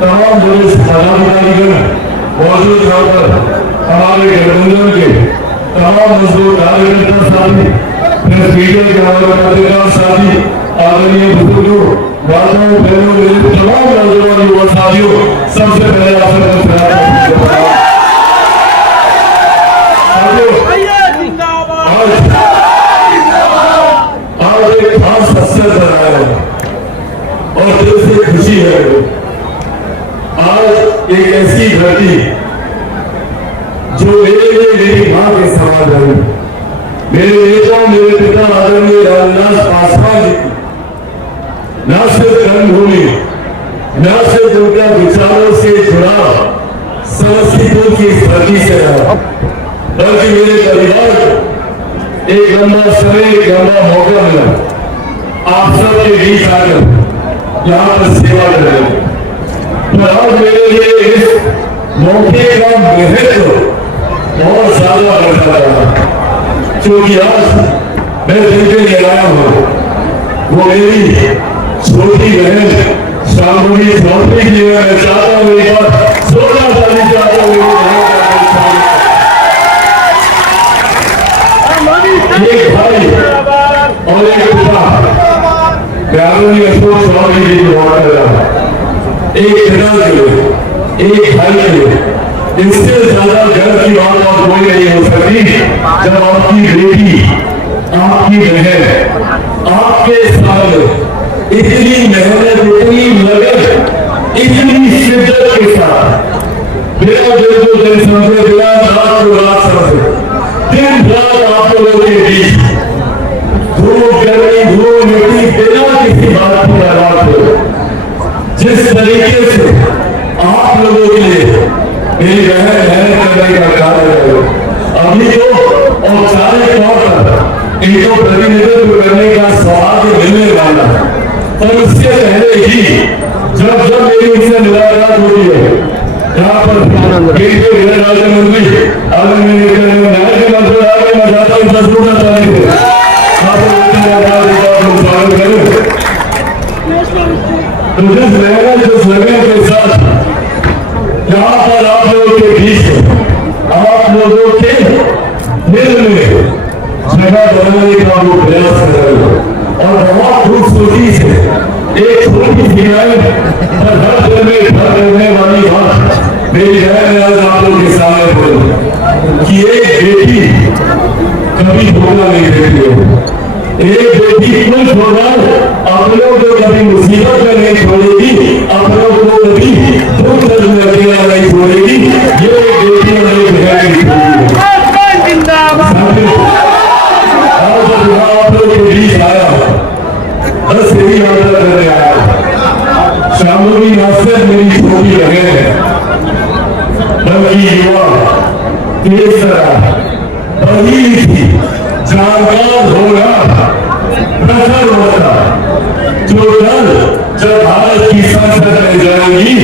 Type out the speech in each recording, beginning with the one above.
तमाम पुलिस पदाधिकारीगण मौजूद यहाँ पर हमारे गठबंधन के तमाम मजदूर कार्यकर्ता साथी, प्रेस मीडिया के हमारे पत्रकार साथी, आदरणीय बुजुर्गों, माताओं, बहनों, मेरे तमाम नौजवान युवा साथियों, सबसे पहले आप सबको आज एक खास अवसर पर आया है और दिल से खुशी है। आज एक ऐसी धरती जो मेरी मां के समान है, मेरे नेता, मेरे पिता आदरणीय रामदास पासवान जी न सिर्फ कर्मभूमि, न सिर्फ उनका विचारों से जुड़ा समस्तीपुर की इस धरती से रहा, बल्कि मेरे परिवार को एक लंबा समय, एक लंबा मौका मिला आप सबके बीच आकर यहाँ पर सेवा करें। तो आज मेरे लिए इस मौके का महत्व बहुत ज्यादा बढ़ता रहा, क्योंकि आज मैं दिल के लिए आया हूँ, वो मेरी छोटी बहन शामुनी चौधरी की मैं चाहता हूँ एक बार सोना डाली चाहता हूँ। एक भाई और एक पिता आदरणीय अशोक चौधरी जी की बात कर रहा, एक पिता के लिए, एक भाई के लिए इससे ज्यादा गर्व की बात और कोई नहीं हो सकती जब आपकी बेटी, आपकी बहन आपके सामने इतनी मेहनत, इतनी लगन, इतनी शिद्दत के साथ बिना दिल को दिल समझे, बिना रात को रात समझे, दिन रात आप लोगों के बीच धूप गर्मी, धूप मिट्टी, बिना किसी बात की आवाज हो, जिस तरीके से आप लोगों के लिए मेरी बहन करने का कार्य है, अभी तो औपचारिक तौर पर इनको प्रतिनिधित्व करने का सौभाग्य मिलने वाला है, पर उसके पहले ही जब मेरी उनसे मुलाकात होती है यहाँ पर केंद्रीय गृह राज्य मंत्री आदरणीय तो जिस लेवल, जिस लगन के साथ यहाँ पर आप लोगों के बीच, आप लोगों के दिल में जगह बनाने का वो प्रयास कर रहे हो और बहुत खूबसूरती से एक छोटी सी गाय पर हर दिल में घर करने वाली बात मेरी बहन आज आप लोगों के सामने बोली कि एक बेटी कभी धोखा नहीं देती है, एक बेटी कुछ होगा अपनों को कभी मुसीबत में नहीं छोड़ेगी, अपनों को कभी दुख दर्द में अकेला नहीं छोड़ेगी, ये एक बेटी हमें बहन की आप लोग के बीच आया बस यही आदर करने आया। शामुनी ना सिर्फ मेरी छोटी बहन है, बल्कि युवा, तेज तरह, पढ़ी लिखी, जानकार होगा, प्रखर होगा, जो कल जब भारत की संसद में जाएगी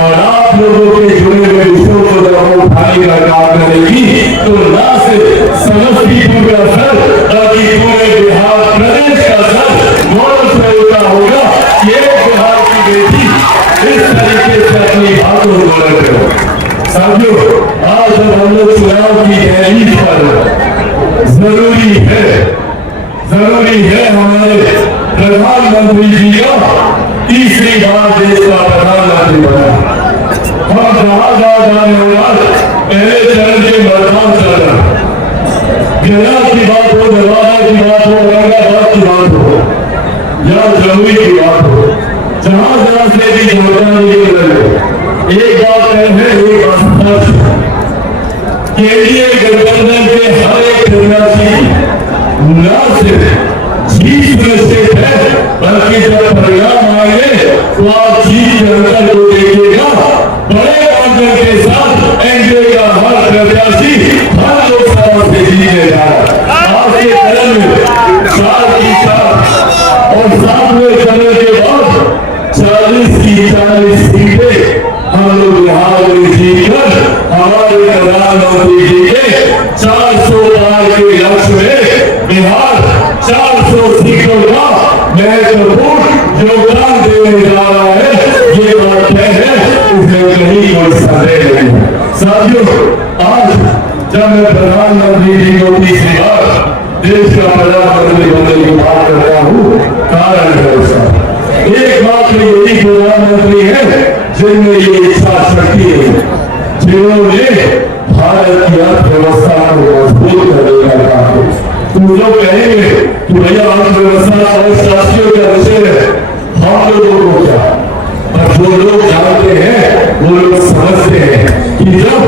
और आप लोगों के जुड़े हुए विषयों को जब उठाने का काम करेगी, तो ना सिर्फ समस्तीपुर का सर, बल्कि पूरे बिहार प्रदेश का सर गौरव से उठा होगा। ये बिहार की बेटी इस तरीके से अपनी बातों को बोलते हो। साथियों, आज जब हम लोग चुनाव की तैयारी पर जरूरी है हमारे प्रधानमंत्री जी का तीसरी बार देश का प्रधानमंत्री बना। हम जहां जाने वाला पहले चरण के मैदान चल रहा, गुजरात की बात हो, नवादा की बात हो, औरंगाबाद की बात हो या जमुई की बात हो, जहां से भी जानकारी ले रहे, एक बात है, एक बात केंद्रीय गठबंधन के हर एक प्रत्याशी न सिर्फ जीत सुनिश्चित है, बल्कि जब परिणाम आएंगे तो आप जीत जनता को देखिएगा। बड़े अंतर के साथ एनडीए का हर प्रत्याशी हर लोकसभा से जीतने जा रहा है। आपके चरण में 4 की 4 और 7वें चरण के बाद 40 की 40 सीटें हम लोग बिहार में जीतकर हमारे प्रधानमंत्री जी के 400 पार के लक्ष्य में बिहार 400 सीटों का महत्वपूर्ण योगदान देने जा रहा है। साथियों, आज जब मैं प्रधानमंत्री जी को तीसरी बार देश का प्रधानमंत्री बनने की बात करता हूँ, कारण है उसका एकमात्र यही प्रधानमंत्री है जिनमें ये इच्छा शक्ति है, जिन्होंने भारत की अर्थव्यवस्था को मजबूत करने का काम किया। तुम लोग कहेंगे कि भैया अर्थव्यवस्था अर्थशास्त्रियों का विषय है, हम लोगों को क्या, पर जो लोग जानते हैं वो लोग समझते हैं कि जब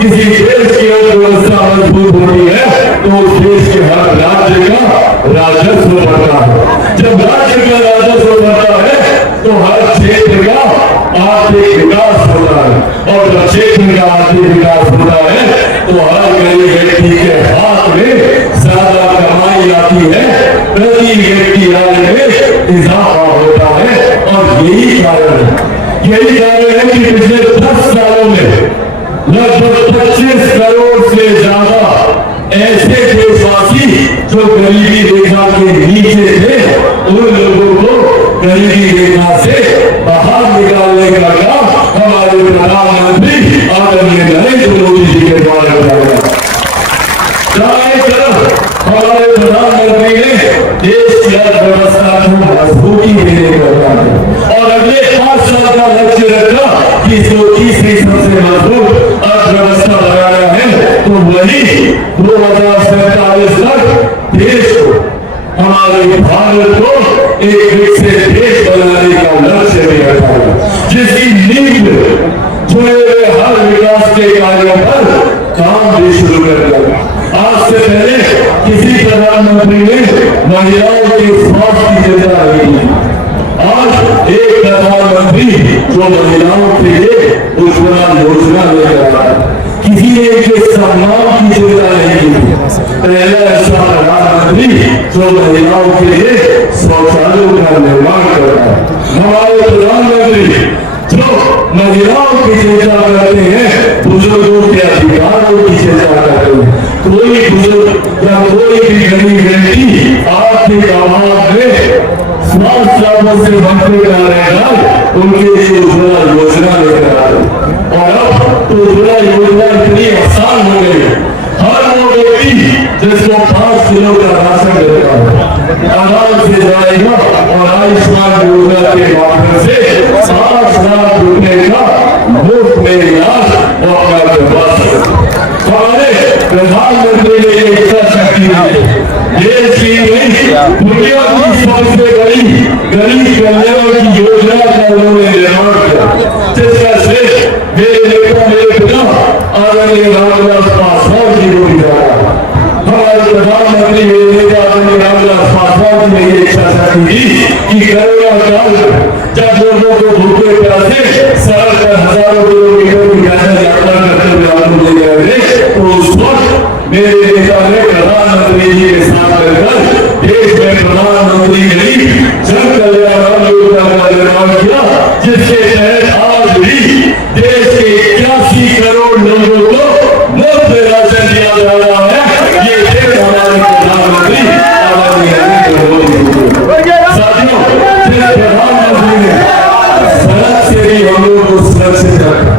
किसी देश की अर्थव्यवस्था मजबूत होती है तो उस देश के हर राज्य का राजस्व बढ़ता है। जब राज्य का राजस्व बढ़ता है तो हर क्षेत्र का आर्थिक विकास होता है, और जब क्षेत्र का आर्थिक विकास होता है तो हर गरीब व्यक्ति के हाथ में ज्यादा कमाई आती है, प्रति व्यक्ति आय में इजाफा होता है। और यही कारण है कि पिछले 10 सालों में लगभग 25 करोड़ से ज्यादा ऐसे देशवासी जो गरीबी रेखा के नीचे थे, उन लोगों को गरीबी रेखा से बाहर निकालने का काम हमारे प्रधानमंत्री आदरणीय नरेंद्र मोदी जी के द्वारा किया गया। हमारे प्रधानमंत्री ने देश की अर्थव्यवस्था को मजबूती देने का काम और अगले 5 साल का लक्ष्य रखा कि जो तीसरी सबसे मजबूत अर्थव्यवस्था बनाना है तो वही 2047 तक देश को, हमारे भारत को एक विकसित देश बनाने का लक्ष्य भी रखा है, जिसकी नींव जुड़े हुए हर विकास के कार्यों पर काम भी शुरू कर दिया। आज से पहले किसी प्रधानमंत्री ने महिलाओं के स्वास्थ्य की चिंता नहीं की। आज एक प्रधानमंत्री जो महिलाओं के लिए उज्ज्वला योजना लेकर आया, किसी ने इनके सम्मान की चिंता नहीं की। पहला ऐसा प्रधानमंत्री जो महिलाओं के लिए शौचालयों का निर्माण कर रहा है। हमारे प्रधानमंत्री जो महिलाओं की चिंता करते हैं, बुजुर्गों के अधिकारों की चिंता करते हैं। कोई बुजुर्ग या कोई भी गरीब व्यक्ति आर्थिक अभाव में स्वास्थ्य लाभों से वंचित न रहेगा, उनके लिए उज्ज्वला योजना लेकर आ रहे। और अब तो उज्ज्वला योजना इतनी आसान हो गई, हर वो व्यक्ति जिसको 5 किलो का राशन देता है आराम से जाएगा और आयुष्मान योजना के माध्यम से 5 लाख रुपए का मुफ्त में इलाज और अपना करवा सकते। हमारे प्रधानमंत्री ने ये इच्छा शक्ति दी, देश की दुनिया की सबसे बड़ी गरीब कल्याण की योजना का उन्होंने निर्माण किया, जिसका श्रेय मेरे नेता, मेरे पिता आदरणीय रामविलास पासवान जी को दिया। हमारे प्रधानमंत्री मेरे नेता आदरणीय रामविलास पासवान जी ने ये इच्छा शक्ति दी कि कोरोना काल जब लोगों को भूखे प्यासे सड़क पर हजारों किलोमीटर की पैदल यात्रा करते हुए आलू ले गए थे, तो उस वक्त मेरे नेता ने प्रधानमंत्री जी के साथ मिलकर देश में प्रधानमंत्री गरीब जन कल्याण योजना का निर्माण किया, जिसके तहत आज भी देश के 81 करोड़ लोगों को मुफ्त राशन दिया जा रहा है। ये देश हमारे प्रधानमंत्री आदरणीय नरेंद्र मोदी जी। साथियों, प्रधानमंत्री ने सड़क से भी हम लोगों को सुरक्षित रखा,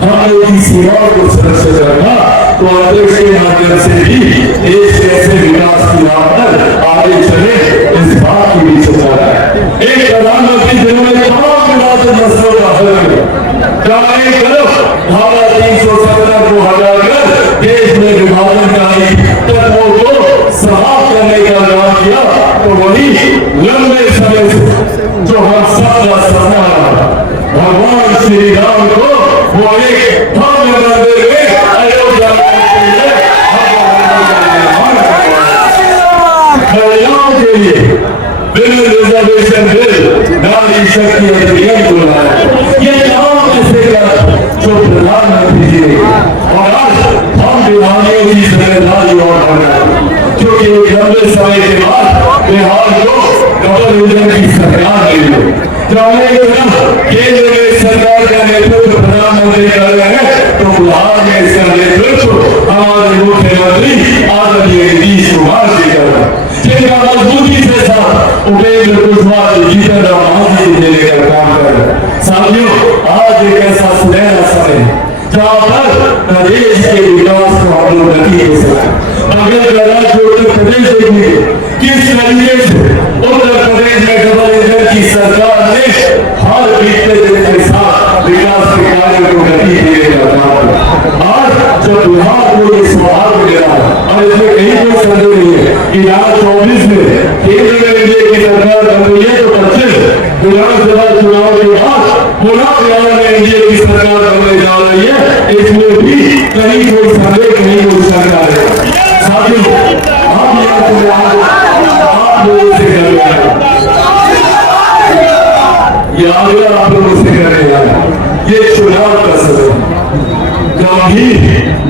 हम लोग की सीमाओं को सुरक्षित रखा, तो अंतरिक्ष के माध्यम से भी देश कैसे विकास की राह पर आगे चले, इस बात की भी चिंता है। एक प्रधानमंत्री जिन्होंने तमाम विवादित मसलों का हल किया, जहां एक तरफ धारा 317 को हटाकर देश में विभाजनकारी तत्वों को समाप्त करने का काम किया, तो वही लंबे समय से जो हम सबका सपना रहा, भगवान श्री राम को वो एक भव्य मंदिर में अयोध्या महिलाओं के लिए बिल रिजर्वेशन बिल, नारी शक्ति अधिनियम को लाया। ये तमाम ऐसे जो प्रधानमंत्री जी, और आज हम बिहारियों की जिम्मेदारी और क्योंकि एक लंबे समय के बाद बिहार को डबल इंजन की सरकार मिली, केंद्र में सरकार का नेतृत्व प्रधानमंत्री कर रहे हैं, तो बिहार में इसका नेतृत्व हमारे मुख्यमंत्री आदरणीय नीतीश कुमार जी कर रहे हैं, जिनका मजबूती से साथ उपेंद्र कुशवाहा जी, जीतन राम मांझी जी लेकर काम कर रहे हैं। साथियों, आज एक ऐसा सुनहरा समय जहाँ पर प्रदेश के विकास को हम लोग गति दे सकें। अगर राज्य उत्तर प्रदेश देखिए किस तरीके से उत्तर प्रदेश में डबल इंजन की सरकार ने हर बीते दिन के साथ विकास के कार्य को गति देने का काम किया। आज जब बिहार को ये सौभाग्य मिला और इसमें कहीं कोई संदेह नहीं है कि आज 24 में केंद्र में एनडीए की सरकार बन रही है, तो 25 विधानसभा चुनाव के बाद पुनः बिहार में एनडीए की सरकार बनने जा रही है। इसमें भी कहीं कोई संदेह नहीं हो सकता है। साथियों, आप लोगों से कर रहे हैं, ये आग्रह आप लोगों से कर रहे हैं, ये चुनाव का समय गंभीर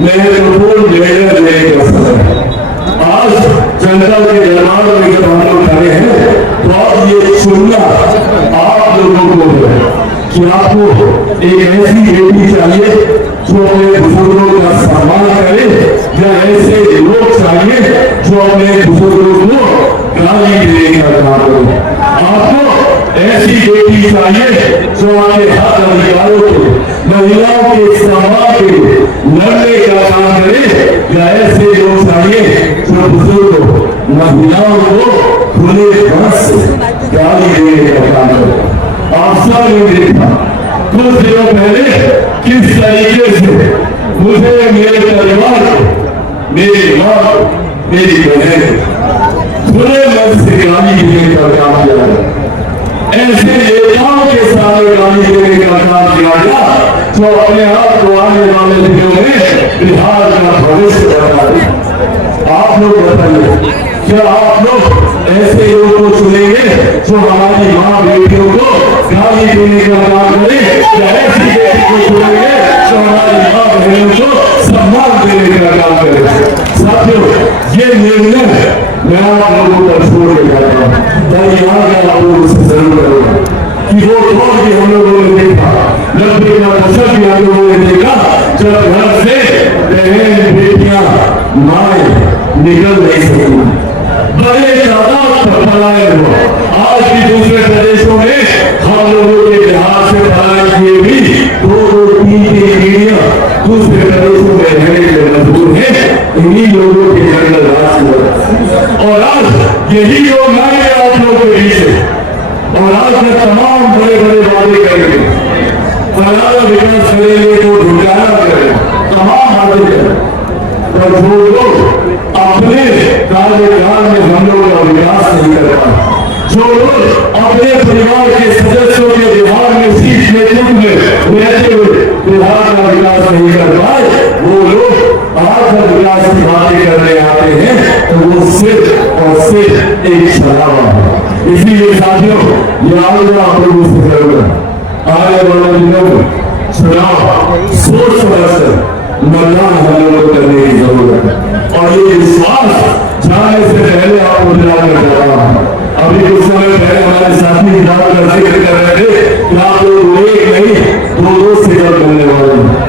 महत्वपूर्ण निर्णय लेने का समय। आज जनता के दरबार में जब हम लोग खड़े हैं तो अब ये चुनना आप लोगों को है कि आपको एक ऐसी बेटी चाहिए जो अपने बुजुर्गों का सम्मान करे, या ऐसे लोग चाहिए जो अपने बुजुर्गों को गाली देने का काम करे। आपको ऐसी बेटी चाहिए जो आपके हक अधिकारों को, महिलाओं के सम्मान के लड़ने का काम करे, या ऐसे लोग चाहिए जो बुजुर्गों महिलाओं को खुले मन से गाली देने का काम करे। आप सब ने देखा कुछ दिनों पहले किस तरीके से मुझे, मेरे परिवार को, मेरी मां, मेरी बहन खुले मन से गाली देने का काम किया गया। ऐसे नेताओं के सामने गाली देने का काम किया गया जो अपने आप को आने वाले दिनों में बिहार का भविष्य बना रहे। आप लोग बताइए, क्या आप लोग ऐसे लोगों को चुनेंगे जो हमारी माँ बेटियों को गाली देने का काम करे, या ऐसी बेटी को चुनेंगे जो हमारी माँ बहनों को सम्मान देने का काम करे? साथियों, ये निर्णय मैं आप लोगों पर छोड़ के जाता हूँ। यहाँ के आप लोगों से जरूर करूँगा कि वो दौर भी हम लोगों ने देखा, 90 का दशक भी हम लोगों ने देखा, जब घर से बहन बेटियां माए निकल नहीं सकी, बड़े तादाद पर पलायन हुआ। आज भी दूसरे प्रदेशों में हम लोगों के बिहार से पलायन किए भी 2-3 पीढ़ियां दूसरे प्रदेशों में रहने के मजबूर हैं, इन्हीं लोगों के जंगल राज हुआ। और आज यही लोग आए आप लोगों के बीच, और आज में तमाम बड़े बड़े वादे करेंगे, फलाना विकास करेंगे तो ढुंढाना करें, तमाम वादे करें, पर जो लोग अपने कार्यकाल में हम लोगों का विकास नहीं कर पाए, जो लोग अपने परिवार के सदस्यों के बिहार में शीर्ष नेतृत्व में रहते हुए बिहार का विकास नहीं कर पाए, वो लोग आज जब विकास की बातें करने आते हैं तो वो सिर्फ और सिर्फ एक छलावा है। इसलिए साथियों, याद आप लोगों से करूंगा, आने वाले दिनों में चुनाव सोच समझकर मतदान हम लोगों को करने की जरूरत है। और ये विश्वास जाने से पहले आपको दिलाकर जा रहा हूं। अभी कुछ समय पहले हमारे साथी किताब का जिक्र कर रहे थे कि आप लोग एक नहीं 2 सीटर बनने वाले हैं।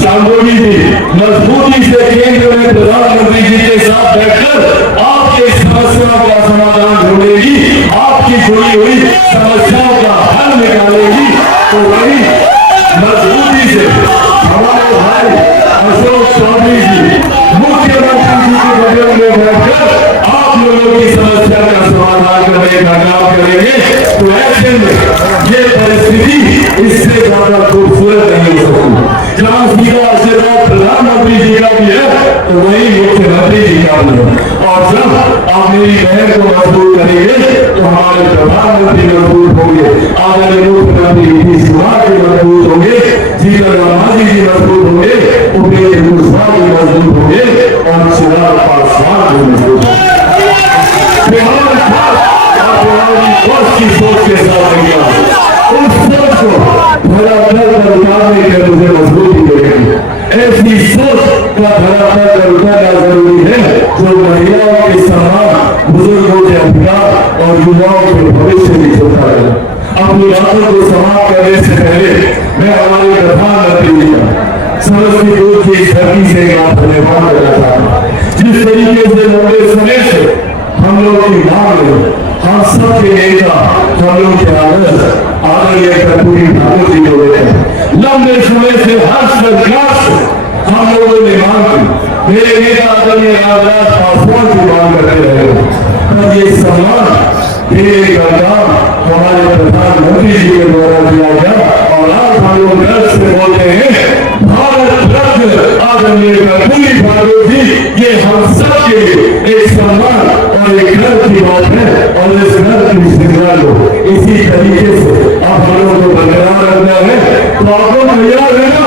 शांगोली जी मजबूती से केंद्र में प्रधानमंत्री जी के साथ बैठकर आपकी समस्याओं का समाधान ढूंढेगी, आपकी जुड़ी हुई समस्याओं का हल निकालेगी। तो वही मजबूती से हमारे भाई अशोक चौधरी जी मुख्यमंत्री जी के बगल में बैठकर आप लोगों की समस्या का समाधान करने का काम करेंगे। तो ऐसे में ये परिस्थिति इससे ज्यादा खूबसूरत नहीं हो सकती। जहां सीधा आशीर्वाद प्रधानमंत्री जी का भी है तो वही मुख्यमंत्री जी का भी है। और जब आप मेरी बहन को मजबूत करेंगे तो हमारे प्रधानमंत्री मजबूत होंगे, आदरणीय मुख्यमंत्री नीतीश कुमार जी मजबूत होंगे, जीतन राम जी मजबूत होंगे, उपेंद्र कुशवाहा जी मजबूत होंगे, और चिराग पासवान भी मजबूत होंगे। की सोच के साथ उस सोच को धरातल पर उतारने के मुझे मजबूती करेगी। ऐसी सोच का धरातल पर उतारना जरूरी है जो महिलाओं के सम्मान, बुजुर्गों के अधिकार और युवाओं के भविष्य की चिंता है। अपनी बातों को समाप्त करने से पहले मैं हमारे प्रधानमंत्री जी का समस्तीपुर की धरती से धन्यवाद करना चाहता हूँ। जिस तरीके से लंबे समय से हम लोग की मांग, हम सबके नेता, हम लोग के आदर्श आदरणीय कर्पूरी ठाकुर जी बोले हैं, लंबे समय से हर सरकार से हम लोगों ने मांग की, मेरे नेता आदरणीय रामविलास पासवान की मांग करते रहे, पर ये सम्मान देने का काम हमारे प्रधानमंत्री जी के द्वारा किया गया और आज हम लोग गर्व से बोलते हैं भारत रत्न आदरणीय कर्पूरी ठाकुर जी, ये हम सब के लिए एक सम्मान और एक गर्व की बात है। और इस गर्व की सिलसिला को इसी तरीके से आप हम लोगों को बरकरार रखना है, तो आपको तैयार है ना?